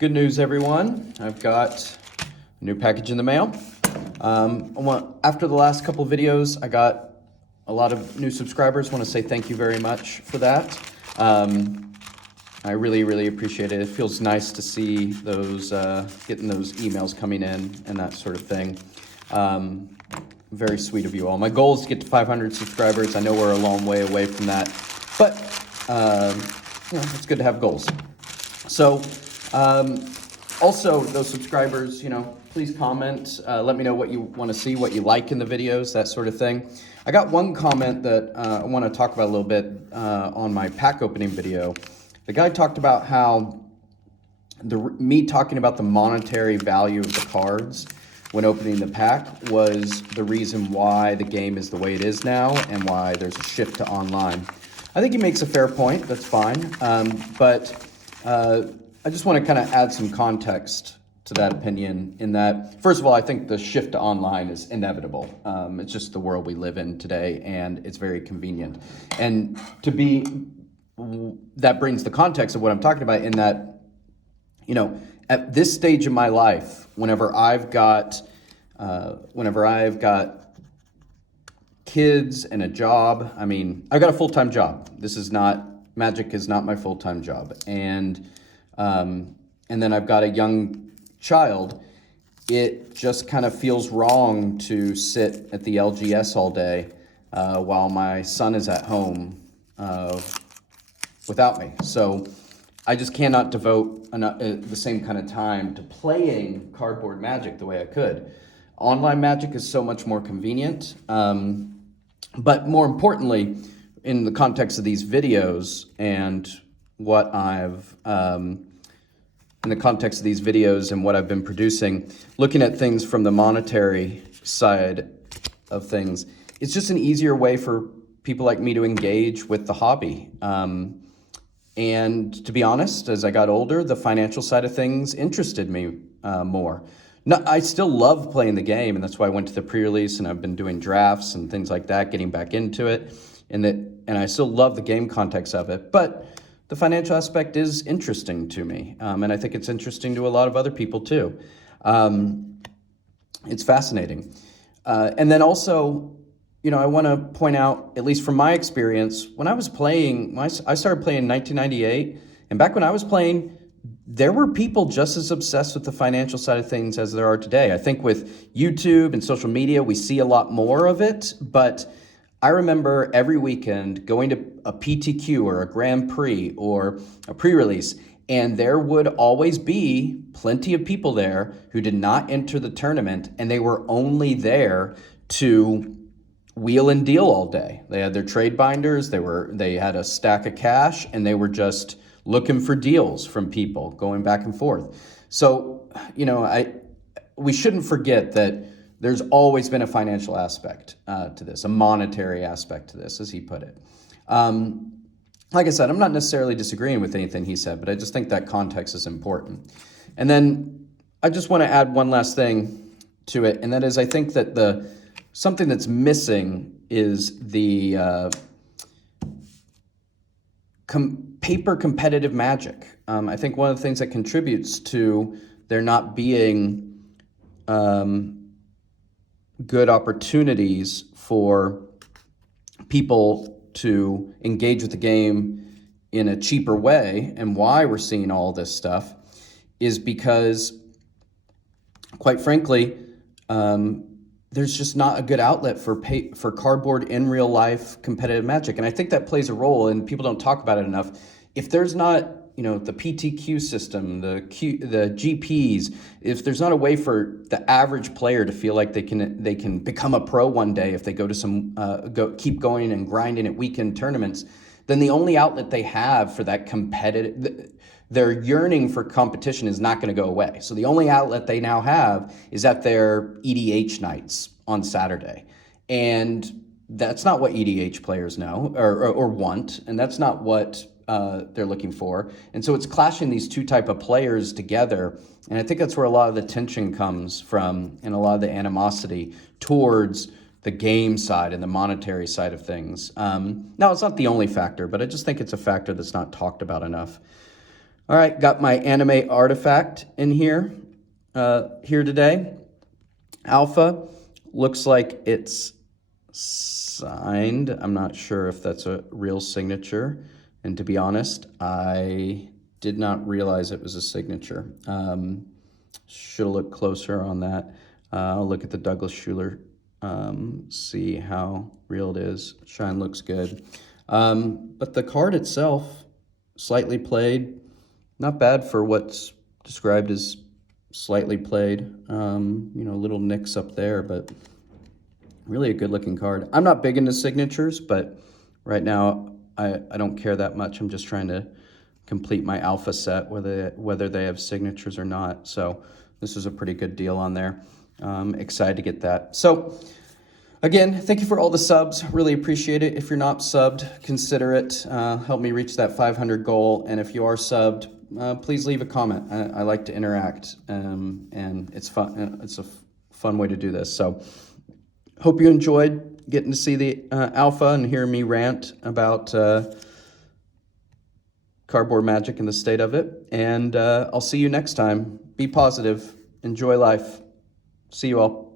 Good news, everyone. I've got a new package in the mail. After the last couple of videos, I got a lot of new subscribers. I want to say thank you very much for that. I really appreciate it. It feels nice to see those, getting those emails coming in and that sort of thing. Very sweet of you all. My goal is to get to 500 subscribers. I know we're a long way away from that, but it's good to have goals. So, also those subscribers, please comment, let me know what you want to see, what you like in the videos, that sort of thing. I got one comment that I want to talk about a little bit on my pack opening video. The guy talked about how me talking about the monetary value of the cards when opening the pack was the reason why the game is the way it is now and why there's a shift to online. I think he makes a fair point, that's fine, but I just want to kind of add some context to that opinion in that, first of all, I think the shift to online is inevitable. It's just the world we live in today, and it's very convenient. And that brings the context of what I'm talking about in that, at this stage in my life, whenever I've got kids and a job, I've got a full-time job. Magic is not my full-time job. And then I've got a young child. It just kind of feels wrong to sit at the LGS all day while my son is at home without me. So I just cannot devote the same kind of time to playing cardboard Magic the way I could. Online Magic is so much more convenient. But more importantly, in the context of these videos and what I've in the context of these videos and what I've been producing, looking at things from the monetary side of things, it's just an easier way for people like me to engage with the hobby. And to be honest, as I got older, the financial side of things interested me more. No, I still love playing the game, and that's why I went to the pre-release, and I've been doing drafts and things like that, getting back into it, and I still love the game context of it, but the financial aspect is interesting to me, and I think it's interesting to a lot of other people too. It's fascinating. And then also, I want to point out, at least from my experience, when I was playing, I started playing in 1998, and back when I was playing, there were people just as obsessed with the financial side of things as there are today. I think with YouTube and social media, we see a lot more of it, but I remember every weekend going to a PTQ or a Grand Prix or a pre-release, and there would always be plenty of people there who did not enter the tournament, and they were only there to wheel and deal all day. They had their trade binders, they had a stack of cash, and they were just looking for deals from people, going back and forth. So, we shouldn't forget that there's always been a financial aspect to this, a monetary aspect to this, as he put it. Like I said, I'm not necessarily disagreeing with anything he said, but I just think that context is important. And then I just want to add one last thing to it, and that is I think that something that's missing is the paper competitive Magic. I think one of the things that contributes to there not being good opportunities for people to engage with the game in a cheaper way, and why we're seeing all this stuff, is because, quite frankly, there's just not a good outlet for cardboard in real life competitive Magic. And I think that plays a role, and people don't talk about it enough. If there's not, the PTQ system, the GPs, if there's not a way for the average player to feel like they can become a pro one day if they go to keep going and grinding at weekend tournaments, then the only outlet they have for that their yearning for competition is not going to go away. So the only outlet they now have is at their EDH nights on Saturday. And that's not what EDH players know or want, and that's not what they're looking for. And so it's clashing these two type of players together. And I think that's where a lot of the tension comes from and a lot of the animosity towards the game side and the monetary side of things. Now, it's not the only factor, but I just think it's a factor that's not talked about enough. All right, got my Animate Artifact in here, here today. Alpha, looks like it's signed. I'm not sure if that's a real signature. And to be honest, I did not realize it was a signature. Should have looked closer on that. I'll look at the Douglas Schuler, see how real it is. Shine looks good. But the card itself, slightly played. Not bad for what's described as slightly played. You know, little nicks up there, but really a good looking card. I'm not big into signatures, but right now I don't care that much. I'm just trying to complete my Alpha set, whether they have signatures or not. So this is a pretty good deal on there. Excited to get that. So again, thank you for all the subs. Really appreciate it. If you're not subbed, consider it. Help me reach that 500 goal. And if you are subbed, please leave a comment. I like to interact, and it's fun. It's a fun way to do this. So hope you enjoyed getting to see the Alpha and hear me rant about cardboard magic and the state of it. And I'll see you next time. Be positive. Enjoy life. See you all.